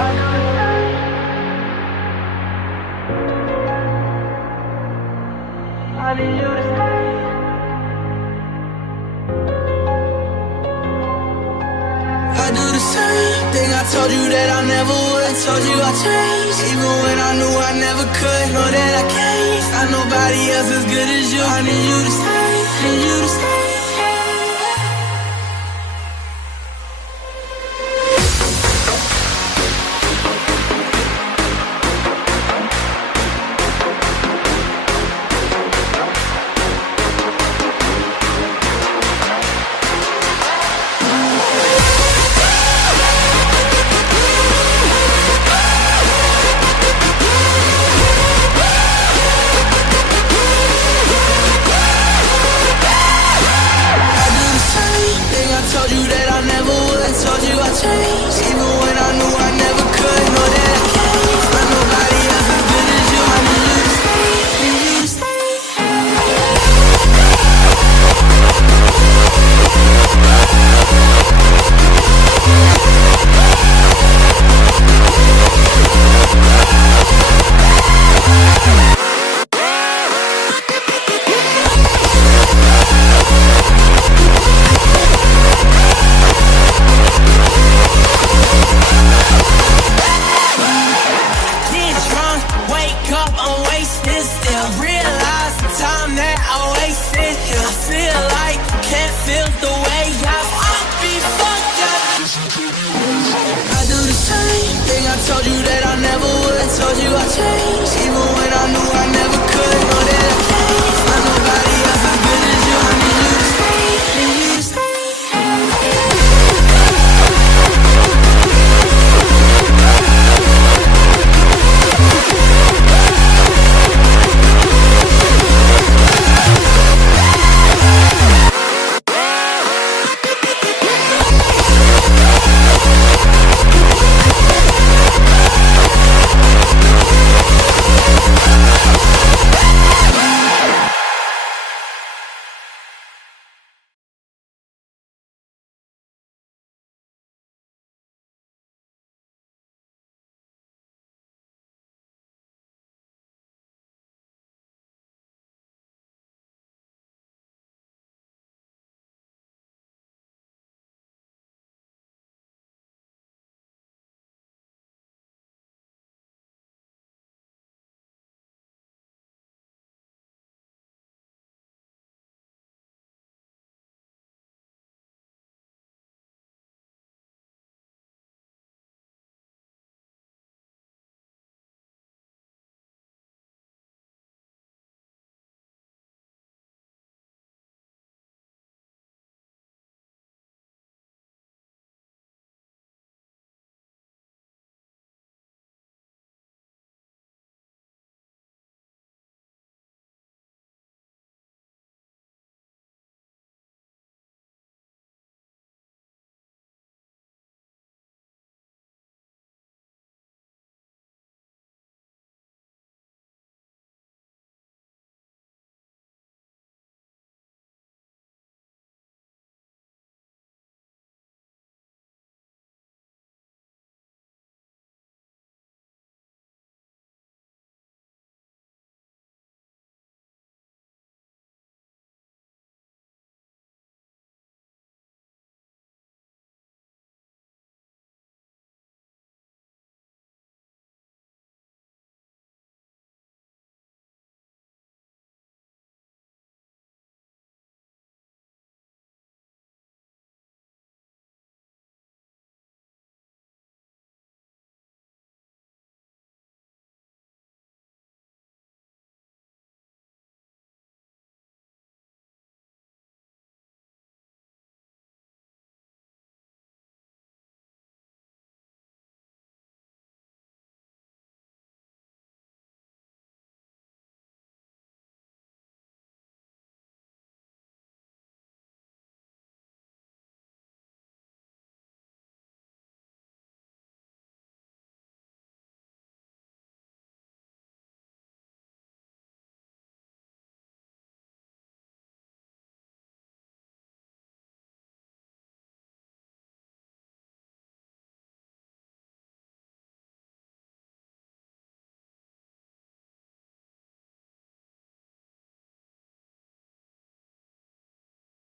I need you to stay. I do the same thing I told you that I never would. I told you I changed, even when I knew I never could. Know that I can't find nobody else as good as you. I need you to stay, need you to stay. Told you that I never would. Told you I changed, even when I knew I never could. Know that I can't find nobody else as good as you. I need you to stay, need you to stay. I told you that I never would. I told you I changed, even when I knew I never could. Know that